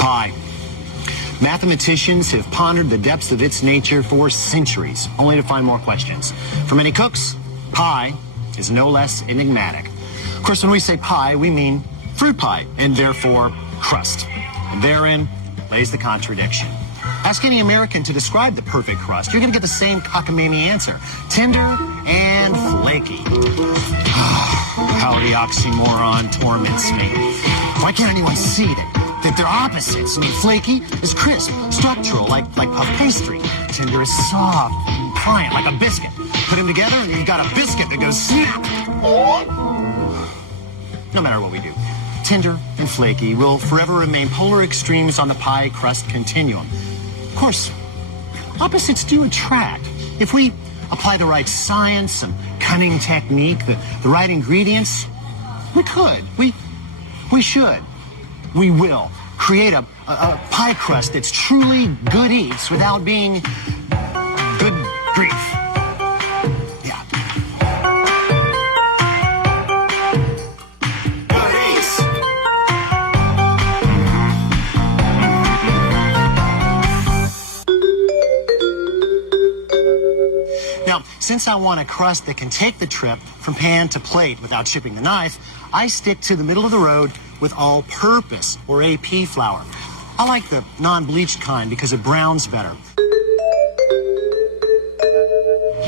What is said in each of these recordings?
Pie. Mathematicians have pondered the depths of its nature for centuries, only to find more questions. For many cooks, pie is no less enigmatic. Of course, when we say pie, we mean fruit pie, and therefore crust. And therein lays the contradiction. Ask any American to describe the perfect crust. You're going to get the same cockamamie answer. Tender and flaky. How the oxymoron torments me. Why can't anyone see that they're opposites? I mean, flaky is crisp, structural, like puff pastry. Tender is soft and pliant, like a biscuit. Put them together and you've got a biscuit that goes snap. No matter what we do, tender and flaky will forever remain polar extremes on the pie crust continuum. Of course, opposites do attract. If we apply the right science, some cunning technique, the right ingredients, we could. We should. We will create a pie crust that's truly good eats without being good grief. Yeah. Good eats. Now, since I want a crust that can take the trip from pan to plate without chipping the knife, I stick to the middle of the road with all-purpose, or AP flour. I like the non-bleached kind because it browns better.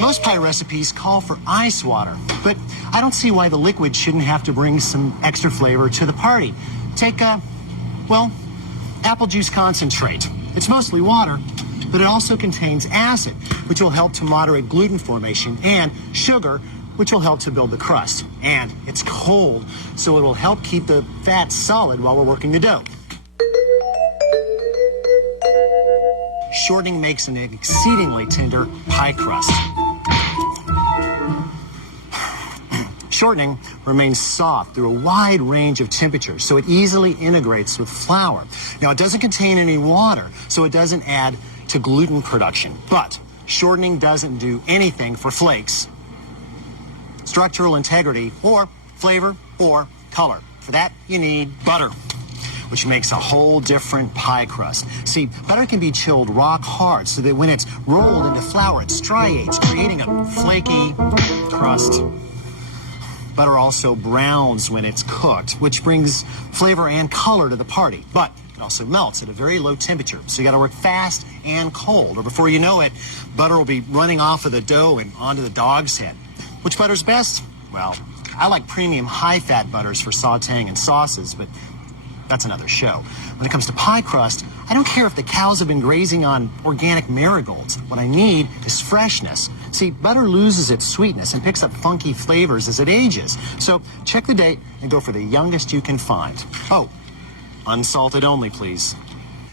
Most pie recipes call for ice water, but I don't see why the liquid shouldn't have to bring some extra flavor to the party. Take, apple juice concentrate. It's mostly water, but it also contains acid, which will help to moderate gluten formation, and sugar, which will help to build the crust. And it's cold, so it will help keep the fat solid while we're working the dough. Shortening makes an exceedingly tender pie crust. Shortening remains soft through a wide range of temperatures, so it easily integrates with flour. Now, it doesn't contain any water, so it doesn't add to gluten production. But shortening doesn't do anything for flakes, structural integrity, or flavor, or color. For that, you need butter, which makes a whole different pie crust. See, butter can be chilled rock hard so that when it's rolled into flour, it striates, creating a flaky crust. Butter also browns when it's cooked, which brings flavor and color to the party. But it also melts at a very low temperature, so you gotta work fast and cold, or before you know it, butter will be running off of the dough and onto the dog's head. Which butter's best? Well, I like premium high-fat butters for sautéing and sauces, but that's another show. When it comes to pie crust, I don't care if the cows have been grazing on organic marigolds. What I need is freshness. See, butter loses its sweetness and picks up funky flavors as it ages. So check the date and go for the youngest you can find. Oh, unsalted only, please.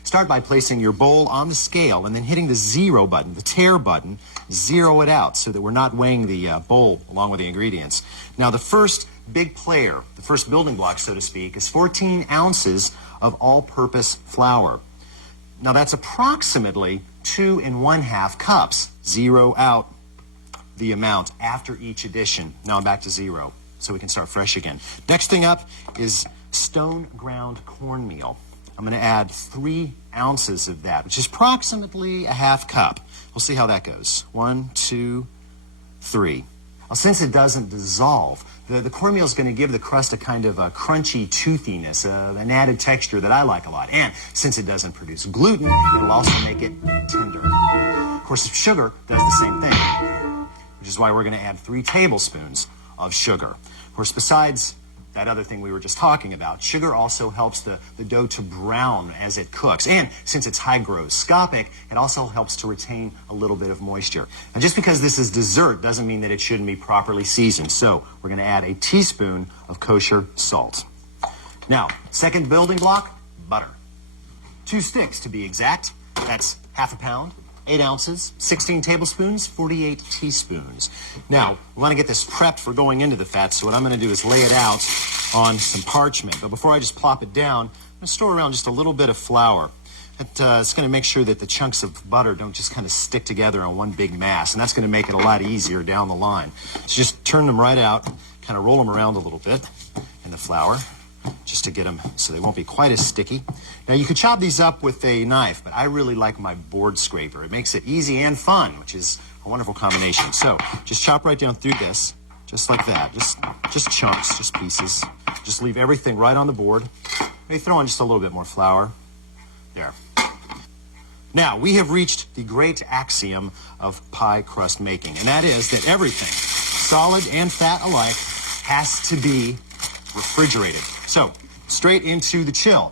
Start by placing your bowl on the scale and then hitting the 0 button, the tare button. Zero it out so that we're not weighing the bowl along with the ingredients. Now, the first big player, the first building block, so to speak, is 14 ounces of all-purpose flour. Now, that's approximately 2 1/2 cups. Zero out the amount after each addition. Now I'm back to 0, so we can start fresh again. Next thing up is stone ground cornmeal. I'm going to add 3 ounces of that, which is approximately a 1/2 cup. We'll see how that goes. 1, 2, 3. Now, since it doesn't dissolve, the cornmeal is going to give the crust a kind of a crunchy toothiness, an added texture that I like a lot. And since it doesn't produce gluten, it'll also make it tender. Of course, sugar does the same thing, which is why we're going to add 3 tablespoons of sugar. Of course, besides that other thing we were just talking about, sugar also helps the dough to brown as it cooks. And since it's hygroscopic, it also helps to retain a little bit of moisture. And just because this is dessert doesn't mean that it shouldn't be properly seasoned. So we're going to add a teaspoon of kosher salt. Now, second building block, butter. 2 sticks to be exact. That's 1/2 pound. 8 ounces, 16 tablespoons, 48 teaspoons. Now, we want to get this prepped for going into the fat, so what I'm going to do is lay it out on some parchment. But before I just plop it down, I'm going to store around just a little bit of flour. It's going to make sure that the chunks of butter don't just kind of stick together on one big mass, and that's going to make it a lot easier down the line. So just turn them right out, kind of roll them around a little bit in the flour. just to get them so they won't be quite as sticky. Now, you could chop these up with a knife, but I really like my board scraper. It makes it easy and fun, which is a wonderful combination. So, just chop right down through this, just like that. Just chunks, just pieces. Just leave everything right on the board. Maybe throw in just a little bit more flour. There. Now, we have reached the great axiom of pie crust making, and that is that everything, solid and fat alike, has to be refrigerated. So, straight into the chill.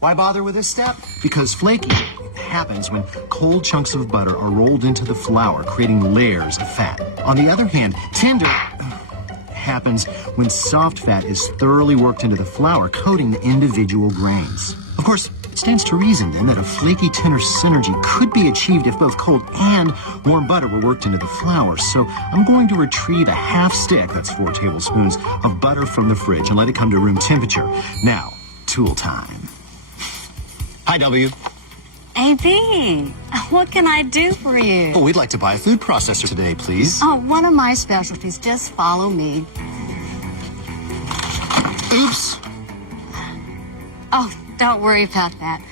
Why bother with this step? Because flaking happens when cold chunks of butter are rolled into the flour, creating layers of fat. On the other hand, tender happens when soft fat is thoroughly worked into the flour, coating the individual grains. Of course, it stands to reason then that a flaky tender synergy could be achieved if both cold and warm butter were worked into the flour. So I'm going to retrieve a half stick, that's 4 tablespoons, of butter from the fridge and let it come to room temperature. Now, tool time. Hi, W. AB, what can I do for you? Oh, we'd like to buy a food processor today, please. Oh, one of my specialties. Just follow me. Oops. Oh, don't worry about that.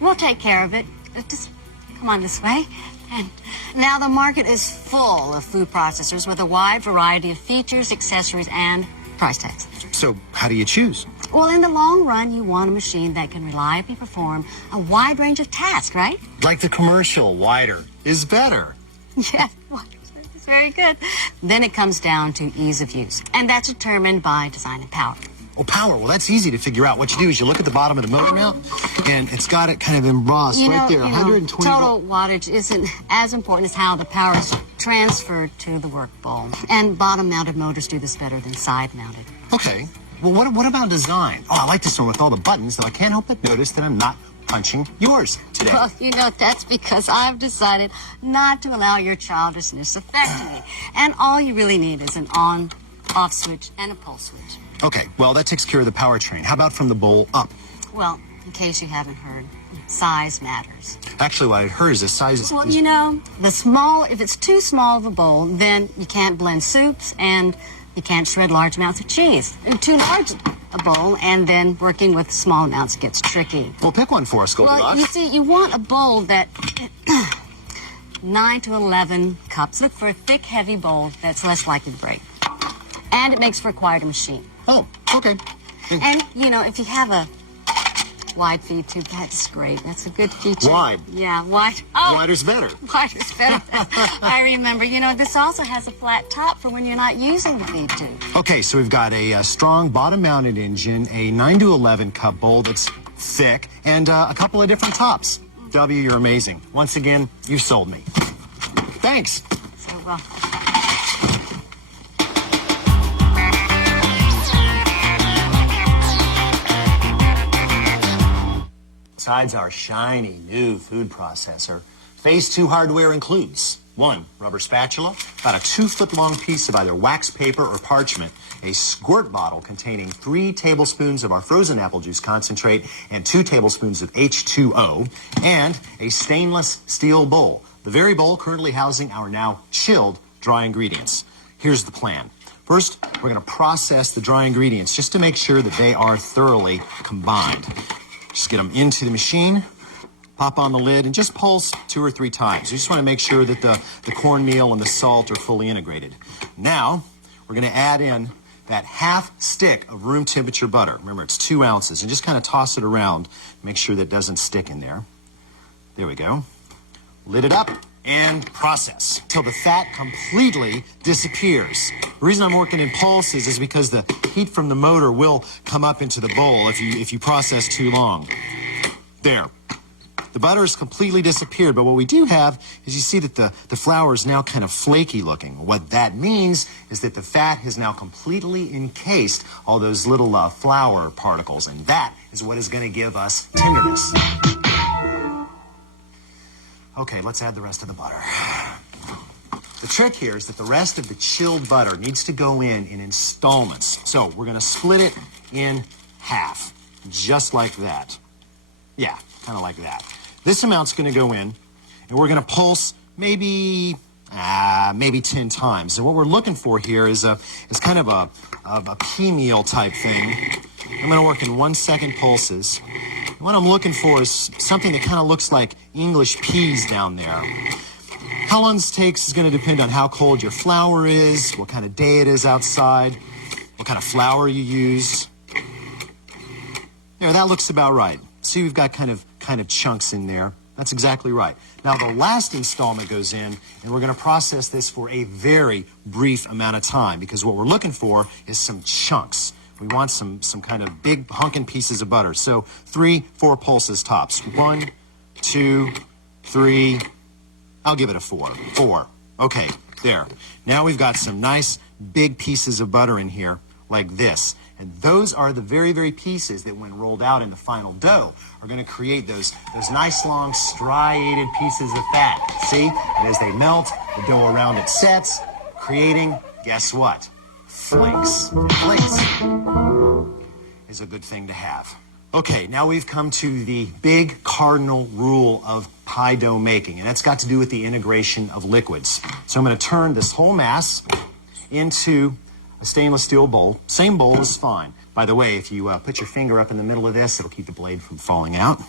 We'll take care of it. Just come on this way. And now the market is full of food processors with a wide variety of features, accessories, and price tags. So, how do you choose? Well, in the long run, you want a machine that can reliably perform a wide range of tasks, right? Like the commercial, wider is better. Yeah, it's very good. Then it comes down to ease of use, and that's determined by design and power. Oh, power. Well, that's easy to figure out. What you do is you look at the bottom of the motor mount, and it's got it kind of embossed right there. 120 total wattage isn't as important as how the power is transferred to the work bowl. And bottom-mounted motors do this better than side-mounted. Okay. Well, what about design? Oh, I like this one with all the buttons, though I can't help but notice that I'm not punching yours today. Well, that's because I've decided not to allow your childishness to affect me. And all you really need is an on-off switch and a pull switch. Okay, well, that takes care of the powertrain. How about from the bowl up? Well, in case you haven't heard, size matters. Actually, what I heard is the size is... Well, is... if it's too small of a bowl, then you can't blend soups and you can't shred large amounts of cheese. And too large a bowl, and then working with small amounts gets tricky. Well, pick one for us, Goldilocks. Well, you see, you want a bowl that... 9 to 11 cups. Look for a thick, heavy bowl that's less likely to break. And it makes for a quieter machine. Oh, okay. And, if you have a wide feed tube, that's great. That's a good feature. Wide? Yeah, wide. Oh, wider's better. Wider's better. I remember. This also has a flat top for when you're not using the feed tube. Okay, so we've got a strong bottom-mounted engine, a 9 to 11 cup bowl that's thick, and a couple of different tops. W, you're amazing. Once again, you've sold me. Thanks. So welcome. Besides our shiny new food processor, Phase 2 hardware includes 1 rubber spatula, about a 2-foot-long piece of either wax paper or parchment, a squirt bottle containing 3 tablespoons of our frozen apple juice concentrate and 2 tablespoons of H2O, and a stainless steel bowl, the very bowl currently housing our now chilled dry ingredients. Here's the plan. First, we're going to process the dry ingredients just to make sure that they are thoroughly combined. Just get them into the machine, pop on the lid, and just pulse 2 or 3 times. You just want to make sure that the cornmeal and the salt are fully integrated. Now, we're going to add in that half stick of room temperature butter. Remember, it's 2 ounces. And just kind of toss it around. Make sure that it doesn't stick in there. There we go. Lid it up and process till the fat completely disappears. The reason I'm working in pulses is because the heat from the motor will come up into the bowl if you process too long. There. The butter has completely disappeared, but what we do have is you see that the flour is now kind of flaky looking. What that means is that the fat has now completely encased all those little flour particles, and that is what is going to give us tenderness. Okay, let's add the rest of the butter. The trick here is that the rest of the chilled butter needs to go in installments. So we're going to split it in half, just like that. Yeah, kind of like that. This amount's going to go in, and we're going to pulse maybe 10 times. And what we're looking for here is kind of a pea meal type thing. I'm going to work in 1 second pulses. What I'm looking for is something that kind of looks like English peas down there. How long this takes is going to depend on how cold your flour is, what kind of day it is outside, what kind of flour you use. There, that looks about right. See, we've got kind of chunks in there. That's exactly right. Now the last installment goes in, and we're going to process this for a very brief amount of time, because what we're looking for is some chunks. We want some kind of big hunkin' pieces of butter. So 3, 4 pulses tops. 1, 2, 3. I'll give it a 4. 4. Okay, there. Now we've got some nice big pieces of butter in here, like this. And those are the very, very pieces that, when rolled out in the final dough, are going to create those nice, long, striated pieces of fat. See? And as they melt, the dough around it sets, creating, guess what? Flakes. And flakes is a good thing to have. Okay, now we've come to the big cardinal rule of pie dough making, and that's got to do with the integration of liquids. So I'm going to turn this whole mass into a stainless steel bowl. Same bowl is fine. By the way, if you put your finger up in the middle of this, it'll keep the blade from falling out.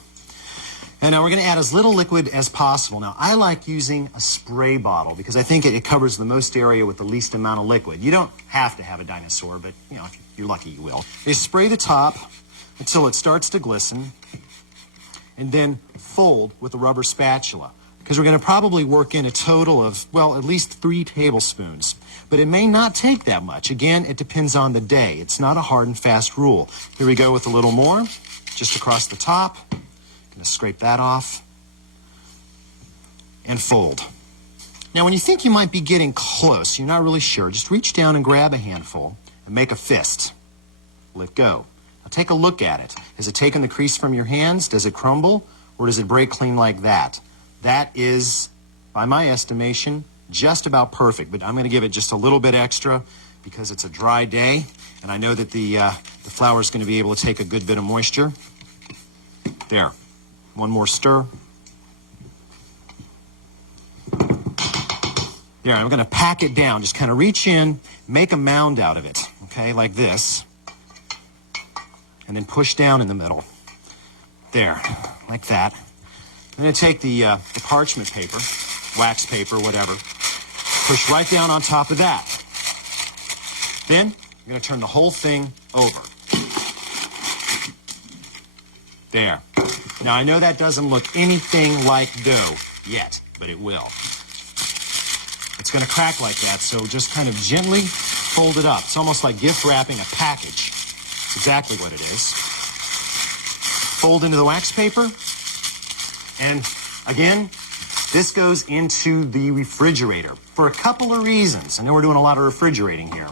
And now we're going to add as little liquid as possible. Now, I like using a spray bottle because I think it covers the most area with the least amount of liquid. You don't have to have a dinosaur, but, you know, if you're lucky, you will. You spray the top until it starts to glisten, and then fold with a rubber spatula, because we're going to probably work in a total of, well, at least 3 tablespoons. But it may not take that much. Again, it depends on the day. It's not a hard and fast rule. Here we go with a little more, just across the top. Going to scrape that off and fold. Now, when you think you might be getting close, you're not really sure, just reach down and grab a handful and make a fist. Let go. Now, take a look at it. Has it taken the crease from your hands? Does it crumble? Or does it break clean like that? That is, by my estimation, just about perfect. But I'm going to give it just a little bit extra because it's a dry day, and I know that the flour is going to be able to take a good bit of moisture. There. One more stir. There, I'm going to pack it down. Just kind of reach in, make a mound out of it, okay, like this. And then push down in the middle. There, like that. I'm going to take the parchment paper, wax paper, whatever, push right down on top of that. Then, I'm going to turn the whole thing over. There. Now, I know that doesn't look anything like dough yet, but it will. It's going to crack like that, so just kind of gently fold it up. It's almost like gift wrapping a package. It's exactly what it is. Fold into the wax paper, and again, this goes into the refrigerator for a couple of reasons. I know we're doing a lot of refrigerating here.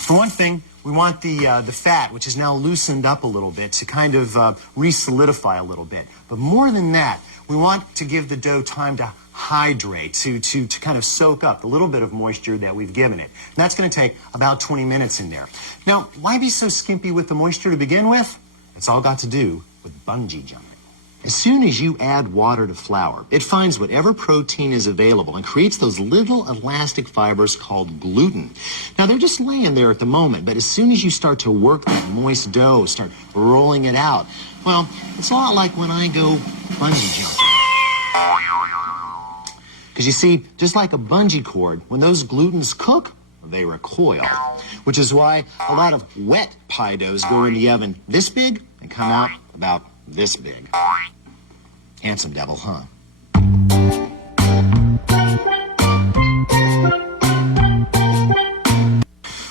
For one thing, we want the fat, which is now loosened up a little bit, to kind of re-solidify a little bit. But more than that, we want to give the dough time to hydrate, to kind of soak up the little bit of moisture that we've given it. And that's going to take about 20 minutes in there. Now, why be so skimpy with the moisture to begin with? It's all got to do with bungee jumping. As soon as you add water to flour, it finds whatever protein is available and creates those little elastic fibers called gluten. Now, they're just laying there at the moment, but as soon as you start to work that moist dough, start rolling it out, well, it's a lot like when I go bungee jumping. Because you see, just like a bungee cord, when those glutens cook, they recoil. Which is why a lot of wet pie doughs go in the oven this big and come out about this big. Handsome devil, huh?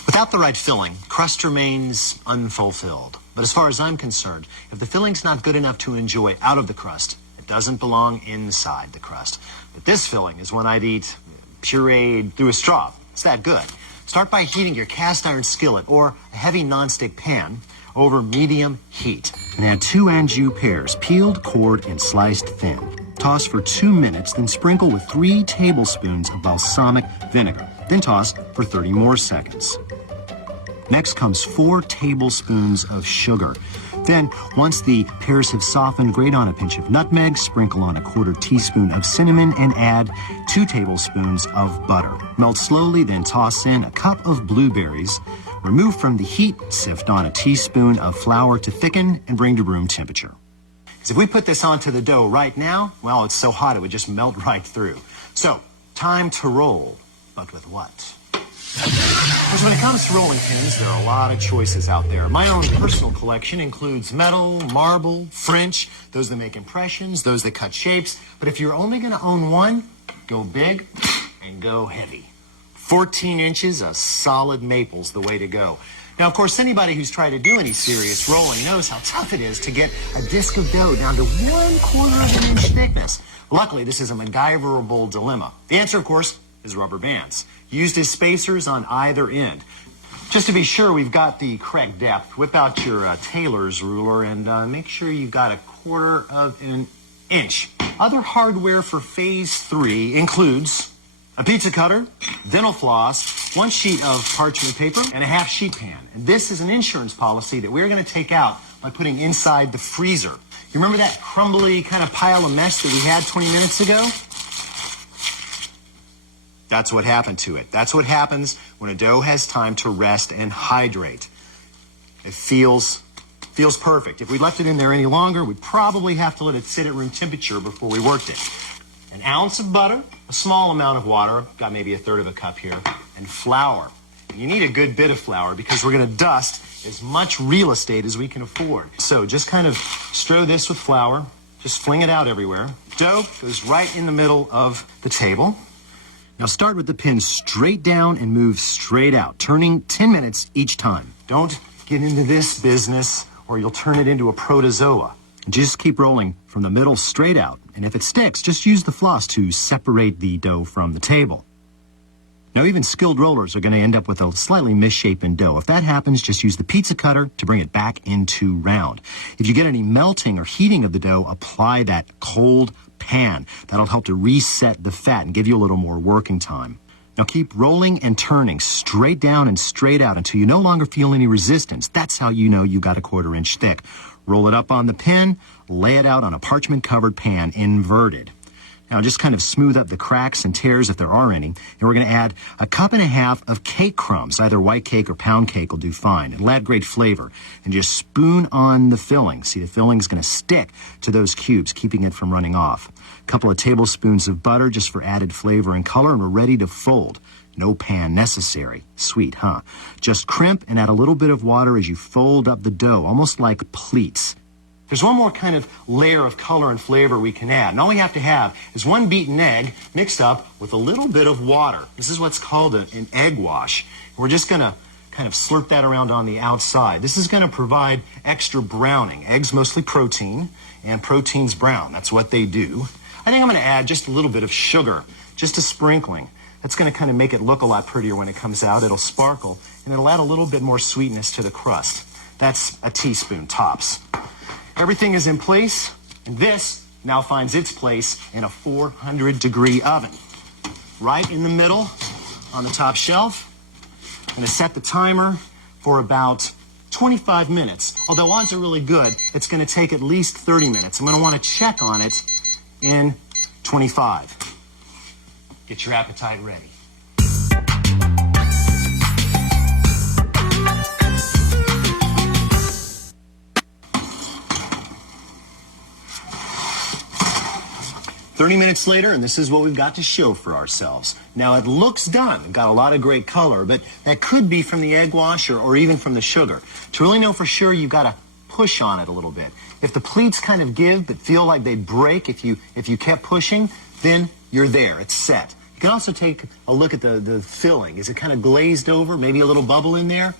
Without the right filling, crust remains unfulfilled. But as far as I'm concerned, if the filling's not good enough to enjoy out of the crust, it doesn't belong inside the crust. But this filling is one I'd eat pureed through a straw. It's that good. Start by heating your cast iron skillet or a heavy nonstick pan over medium heat. And add 2 anjou pears, peeled, cored, and sliced thin. Toss for 2 minutes, then sprinkle with 3 tablespoons of balsamic vinegar. Then toss for 30 more seconds. Next comes 4 tablespoons of sugar. Then, once the pears have softened, grate on a pinch of nutmeg, sprinkle on a 1/4 teaspoon of cinnamon, and add 2 tablespoons of butter. Melt slowly, then toss in a cup of blueberries, Remove from the heat, sift on a teaspoon of flour to thicken and bring to room temperature. Because if we put this onto the dough right now, well, it's so hot it would just melt right through. So, time to roll. But with what? Because when it comes to rolling pins, there are a lot of choices out there. My own personal collection includes metal, marble, French, those that make impressions, those that cut shapes. But if you're only going to own one, go big and go heavy. 14 inches of solid maple's the way to go. Now, of course, anybody who's tried to do any serious rolling knows how tough it is to get a disc of dough down to 1/4 of an inch thickness. Luckily, this is a MacGyverable dilemma. The answer, of course, is rubber bands, used as spacers on either end. Just to be sure we've got the correct depth, whip out your tailor's ruler and make sure you've got 1/4 of an inch. Other hardware for phase 3 includes a pizza cutter, dental floss, 1 sheet of parchment paper, and a 1/2 sheet pan. And this is an insurance policy that we're going to take out by putting inside the freezer. You remember that crumbly kind of pile of mess that we had 20 minutes ago? That's what happened to it. That's what happens when a dough has time to rest and hydrate. It feels perfect. If we left it in there any longer, we'd probably have to let it sit at room temperature before we worked it. 1 ounce of butter, a small amount of water, got maybe 1/3 of a cup here, and flour. You need a good bit of flour because we're going to dust as much real estate as we can afford. So just kind of strew this with flour, just fling it out everywhere. Dough goes right in the middle of the table. Now start with the pin straight down and move straight out, turning 10 minutes each time. Don't get into this business or you'll turn it into a protozoa. Just keep rolling from the middle straight out, and if it sticks, just use the floss to separate the dough from the table. Now, even skilled rollers are going to end up with a slightly misshapen dough. If that happens, just use the pizza cutter to bring it back into round. If you get any melting or heating of the dough, apply that cold pan. That'll help to reset the fat and give you a little more working time. Now keep rolling and turning straight down and straight out until you no longer feel any resistance. That's how you know you got 1/4 inch thick. Roll it up on the pin, lay it out on a parchment-covered pan, inverted. Now just kind of smooth up the cracks and tears if there are any. And we're going to add 1.5 cups of cake crumbs. Either white cake or pound cake will do fine. It'll add great flavor. And just spoon on the filling. See, the filling's going to stick to those cubes, keeping it from running off. A couple of tablespoons of butter just for added flavor and color, and we're ready to fold. No pan necessary. Sweet, huh? Just crimp and add a little bit of water as you fold up the dough, almost like pleats. There's one more kind of layer of color and flavor we can add. And all we have to have is 1 beaten egg mixed up with a little bit of water. This is what's called an egg wash. We're just going to kind of slurp that around on the outside. This is going to provide extra browning. Eggs mostly protein, and protein's brown. That's what they do. I think I'm going to add just a little bit of sugar, just a sprinkling. That's going to kind of make it look a lot prettier when it comes out. It'll sparkle, and it'll add a little bit more sweetness to the crust. That's a teaspoon tops. Everything is in place, and this now finds its place in a 400-degree oven. Right in the middle on the top shelf. I'm going to set the timer for about 25 minutes. Although odds are really good, it's going to take at least 30 minutes. I'm going to want to check on it in 25. Get your appetite ready. "30 minutes later, and this is what we've got to show for ourselves. Now, it looks done. We've got a lot of great color, but that could be from the egg wash or even from the sugar. To really know for sure, you've got to push on it a little bit. If the pleats kind of give but feel like they'd break if you kept pushing, then you're there. It's set. You can also take a look at the filling. Is it kind of glazed over? Maybe a little bubble in there?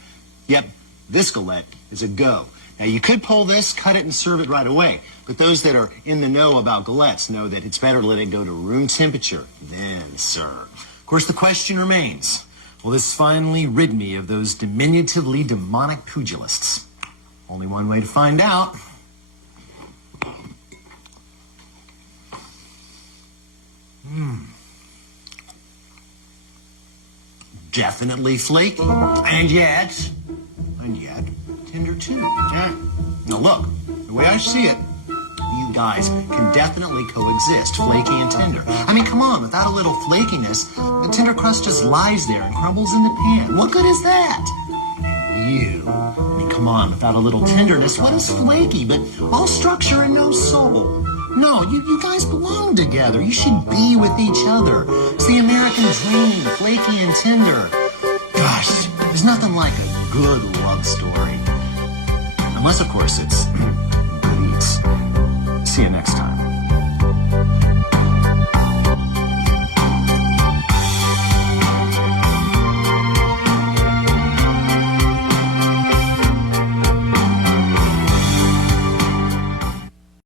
Yep, this galette is a go. Now, you could pull this, cut it, and serve it right away. But those that are in the know about galettes know that it's better to let it go to room temperature, then serve. Of course, the question remains, will this finally rid me of those diminutively demonic pugilists? Only one way to find out. Definitely flaky, and yet tender too. Yeah. Now look, the way I see it, you guys can definitely coexist, flaky and tender. I mean, come on, without a little flakiness, the tender crust just lies there and crumbles in the pan. What good is that? you. I mean, come on, without a little tenderness, what is flaky but all structure and no soul? No, you guys belong together. You should be with each other. It's the American dream, flaky and tender. Gosh, there's nothing like a good love story. Unless, of course, it's